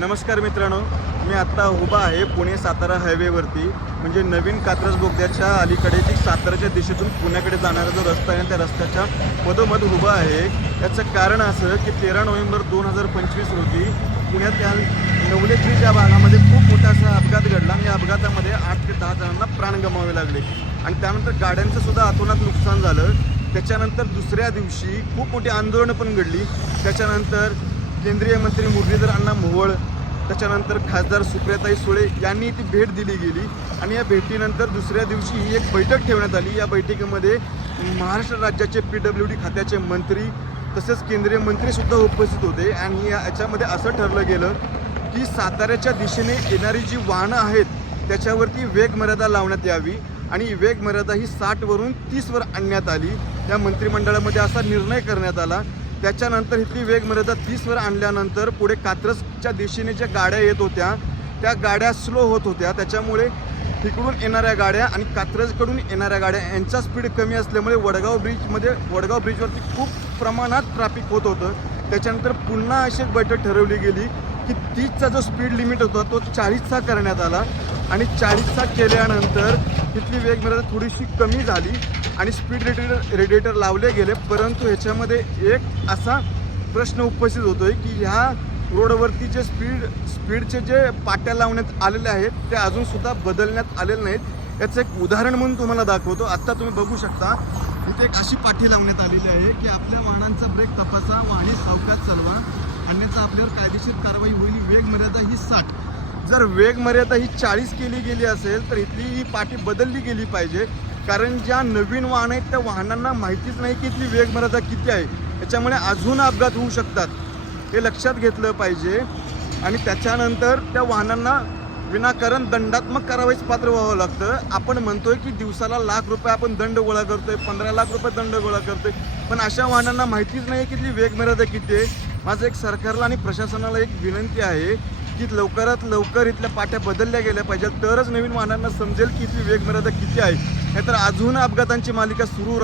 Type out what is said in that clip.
नमस्कार मित्रांनो, मी आत्ता उभा आहे पुणे सातारा हायवेवरती. म्हणजे नवीन कात्रज बोगद्याच्या अलीकडे जी साताराच्या दिशेतून पुण्याकडे जाणारा जो रस्ता आहे त्या रस्त्याच्या मधोमध उभा आहे. याचं कारण असं की 13 नोव्हेंबर 2025 रोजी पुण्यात नवले ब्रिज या भागामध्ये खूप मोठा असा अपघात घडला आणि या अपघातामध्ये 8 ते 10 जणांना प्राण गमावे लागले आणि त्यानंतर गाड्यांचं सुद्धा अतोनात नुकसान झालं. त्याच्यानंतर दुसऱ्या दिवशी खूप मोठी आंदोलनं पण घडली. त्याच्यानंतर केंद्रीय मंत्री मुरलीधर अण्णा मोहोळ, त्याच्यानंतर खासदार सुप्रियाताई सुळे यांनी ती भेट दिली गेली आणि या भेटीनंतर दुसऱ्या दिवशी ही एक बैठक ठेवण्यात आली. या बैठकीमध्ये महाराष्ट्र राज्याचे PWD खात्याचे मंत्री तसेच केंद्रीय मंत्रीसुद्धा उपस्थित होते आणि याच्यामध्ये असं ठरलं गेलं की साताऱ्याच्या दिशेने येणारी जी वाहनं आहेत त्याच्यावरती वेग मर्यादा लावण्यात यावी आणि वेग मर्यादा ही 60वरून 30वर आणण्यात आली. या मंत्रिमंडळामध्ये असा निर्णय करण्यात आला. त्याच्यानंतर इथली वेग मर्यादा 30वर आणल्यानंतर पुढे कात्रजच्या दिशेने ज्या गाड्या येत होत्या त्या गाड्या स्लो होत होत्या. त्याच्यामुळे तिकडून येणाऱ्या गाड्या आणि कात्रजकडून येणाऱ्या गाड्या यांचा स्पीड कमी असल्यामुळे वडगाव ब्रिजवरती खूप प्रमाणात ट्रॅफिक होत होतं. त्याच्यानंतर पुन्हा अशी एक बैठक ठरवली गेली की 30चा जो स्पीड लिमिट होता तो 40चा करण्यात आला आणि 40चा केल्यानंतर तिथली वेग मर्यादा थोडीशी कमी झाली आणि स्पीड रेडिएटर लावले गेले. परंतु ह्याच्यामध्ये एक असा प्रश्न उपस्थित होतोय की ह्या रोडवरती जे स्पीडचे जे पाट्या लावण्यात आलेले आहेत ते अजूनसुद्धा बदलण्यात आलेले नाहीत. याचं एक उदाहरण म्हणून तुम्हाला दाखवतो. आत्ता तुम्ही बघू शकता इथे एक अशी पाटी लावण्यात आलेली आहे की आपल्या वाहनांचा ब्रेक तपासा, वाहने सावकाश चालवा, अन्यथा आपल्यावर कायदेशीर कारवाई होईल. वेग मर्यादा ही 60. जर वेग मर्यादा ही 40 केली गेली असेल तर इथली ही पाटी बदलली गेली पाहिजे. कारण ज्या नवीन वाहनं आहेत त्या वाहनांना माहितीच नाही की इथली वेग मर्यादा किती आहे. त्याच्यामुळे अजून अपघात होऊ शकतात. हे लक्षात घेतलं पाहिजे आणि त्याच्यानंतर त्या वाहनांना विनाकारण दंडात्मक कारवाईस पात्र व्हावं लागतं. आपण म्हणतोय की दिवसाला ₹1,00,000 आपण दंड गोळा करतोय, ₹15 लाख दंड गोळा करतोय, पण अशा वाहनांना माहितीच नाही की इथली वेग मर्यादा किती आहे. माझं एक सरकारला आणि प्रशासनाला एक विनंती आहे की लवकरात लवकर इथल्या पाट्या बदलल्या गेल्या पाहिजेत. तरच नवीन वाहनांना समजेल की इथली वेग मर्यादा किती आहे. नाहीतर अजून अपघातांची मालिका सुरू